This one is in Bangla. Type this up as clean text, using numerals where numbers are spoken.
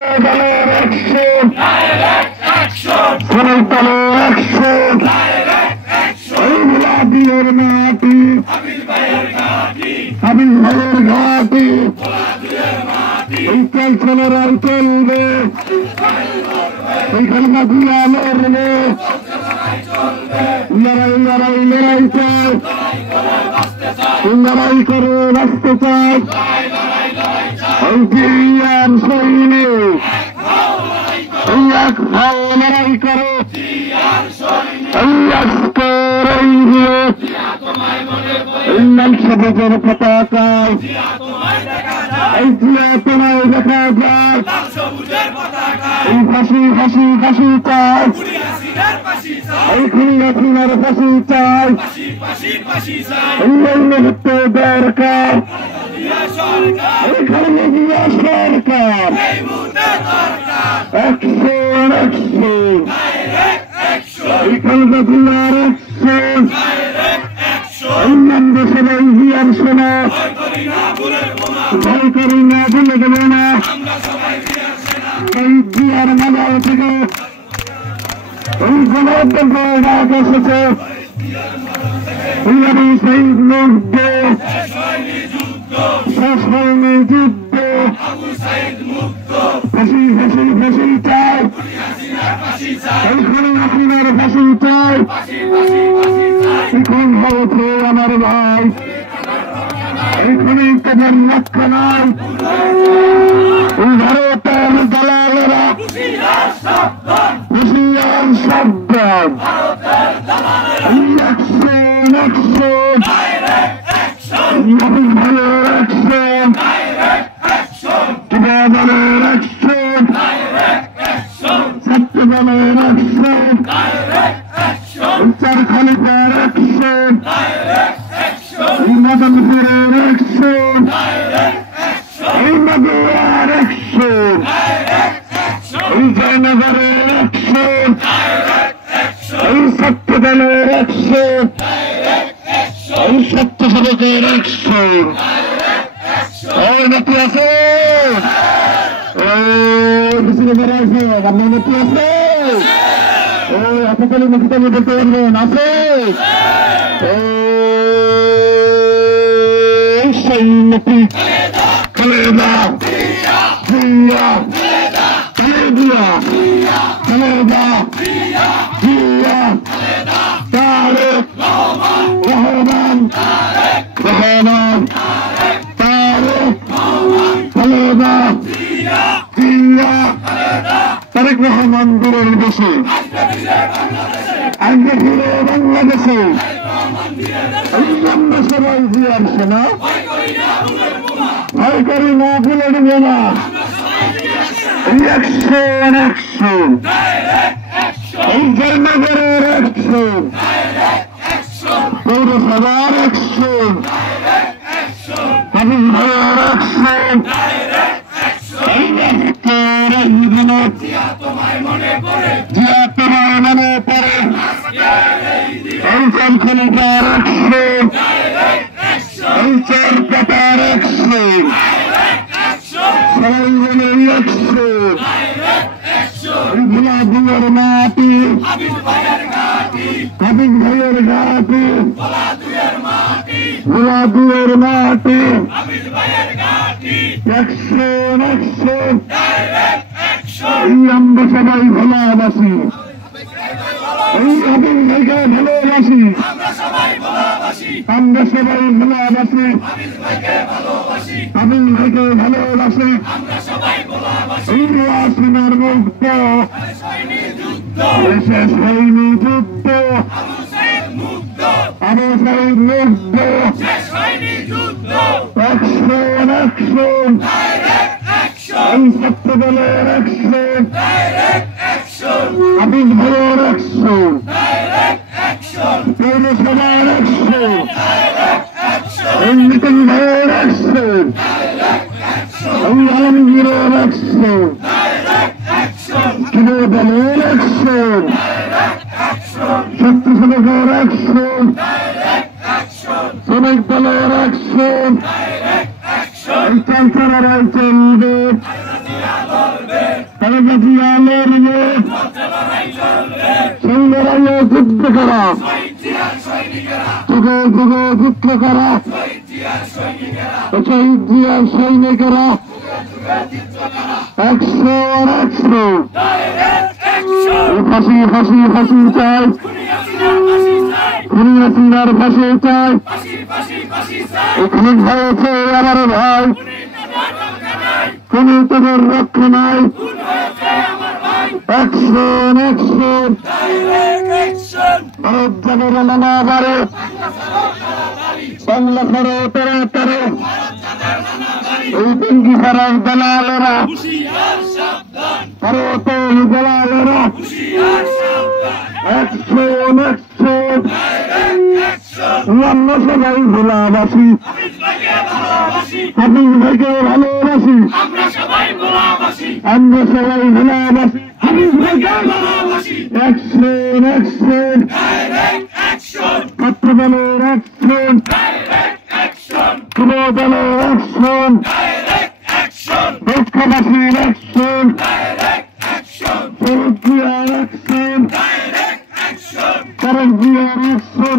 দলের অ্যাকশন, শ্রমিক দলের অ্যাকশন, এই বিলাদিয়ার মাটি, হাবিব ভাইয়ের ঘাটি, এই কাল ছেলেরাই চলবে, এইখানে মাগুয়া লড়বে, লড়াই লড়াই চাই, লড়াই করে বাঁচতে চাই, এই জিয়ার সৈনিক, এই এক ভাও লড়াই করে, এই আজকের এই দিয়ে, এই লাল সবুজের পতাকায়, এই জিয়া তোমায় দেখা যায়, এই ফাঁসি ফাঁসি ফাঁসি চাই, এই খুলনা খুলনার ফাঁসি চাই, এই মুহূর্তে দরকার, এই খালেদা সরকার, অ্যাকশন অ্যাকশন, এই খালেদা জিয়ার অ্যাকশন, এই নামবে সবাই জিয়ার শোনা, ভয় করি না ভুলে দেব না, এই জিয়ার মাজার থেকে এই গণতন্ত্র ডাক এসেছে, আবু সাঈদ মুগ্ধ, শেষ হয়নি যুদ্ধ, ফাঁসি ফাঁসি ফাঁসি চাই, এই খুলনা খুলনার ফাঁসি চাই, এখন হয়েছে আমার ভাই, এইখানে তোমার লক্ষ্য নাই, এই ভারতের দালালেরা হুঁশিয়ার সাবধান, অ্যাকশন অ্যাকশন, হাবিব ভাইয়ের অ্যাকশন, যুব দলের অ্যাকশন, ছাত্র দলের অ্যাকশন, চার খলিফার অ্যাকশন, মদনপুরের অ্যাকশন, এই মাগুয়ার অ্যাকশন, এই জয়নগরের অ্যাকশন, এই ছাত্র দলের অ্যাকশন, এই সত্য সবকের অ্যাকশন, ওই নতি আছে, ওই বেড়াইছে আপনার নতি আছে, ওই আপনাদের মুখে বলতে পারবেন আছে, সৈন্যতি খালেদা জিয়া, খালেদা খালেদা জিয়া, তারেক রহমান, রহমান তারেক খালেদা জিয়া, তারেক রহমান দূরের দেশে, আজকে ফিরে বাংলাদেশে, আমরা সবাই জিয়ার শোনা, ভয় করি না ভুলে দেব না, অ্যাকশন অ্যাকশন, এই জয়নগরের অ্যাকশন, পৌরসভার অ্যাকশন, হাবিব ভাইয়ের অ্যাকশন, এই আজকের এই দিনে জিয়া তোমায় মনে পড়ে, এই চার খলিফার অ্যাকশন, এই চার পাতার অ্যাকশন, সবাই বলে অ্যাকশন, এই বিলাদিয়ার মাটি, হাবিব ভাইয়ের ঘাটি, বিলাদিয়ার মাটি, অ্যাকশন অ্যাকশন, এই আমরা সবাই ভালোবাসি, এই হাবিব ভাইকে ভালোবাসি, আমরা সবাই ভালোবাসি, হাবিব ভাইকে ভালোবাসি, এই আসিনার মুক্ত, শেষ হয়নি যুদ্ধ, আবু সাঈদ মুগ্ধ, অ্যাকশন অ্যাকশন, এই ছাত্র দলের অ্যাকশন, হাবিব ভাইয়ের অ্যাকশন, পৌরসভার অ্যাকশন, এই নিতিন ভাইয়ের অ্যাকশন, এই আলমগীরের অ্যাকশন, যুব দলের অ্যাকশন, ছাত্র সমাজের অ্যাকশন, শ্রমিক দলের অ্যাকশন, এই কালচারের চলবে, জাতীয় লড়বে সৈন্যরাইয়ে যুদ্ধ করা যুগে যুগে যুদ্ধ করা শহীদ জিয়ার সৈনিকেরা 100 ফাঁসি ফাঁসি ফাঁসি চাই খুনি হাসিনার ফাঁসি চাই খুন হয়েছে আমার ভাই কোন তোদের রক্ষা নাই অ্যাকশন অ্যাকশন ভারত যাবে নানাবারে বাংলা ছাড়ো তাড়াতাড়ি এই টঙ্গি ছাড়ার দালালেরা ভারতের দালালেরা অ্যাকশন অ্যাকশন আমরা সবাই ভোলাবাসী হাফিজ ভাইকে ভালোবাসি আমরা সবাই ভোলাবাসি হাফিজ ভাইকে অ্যাকশন অ্যাকশন ছাত্রদলের অ্যাকশন যুবদলের অ্যাকশন দেশবাসীর অ্যাকশন শহীদ জিয়ার অ্যাকশন তারেক জিয়ার অ্যাকশন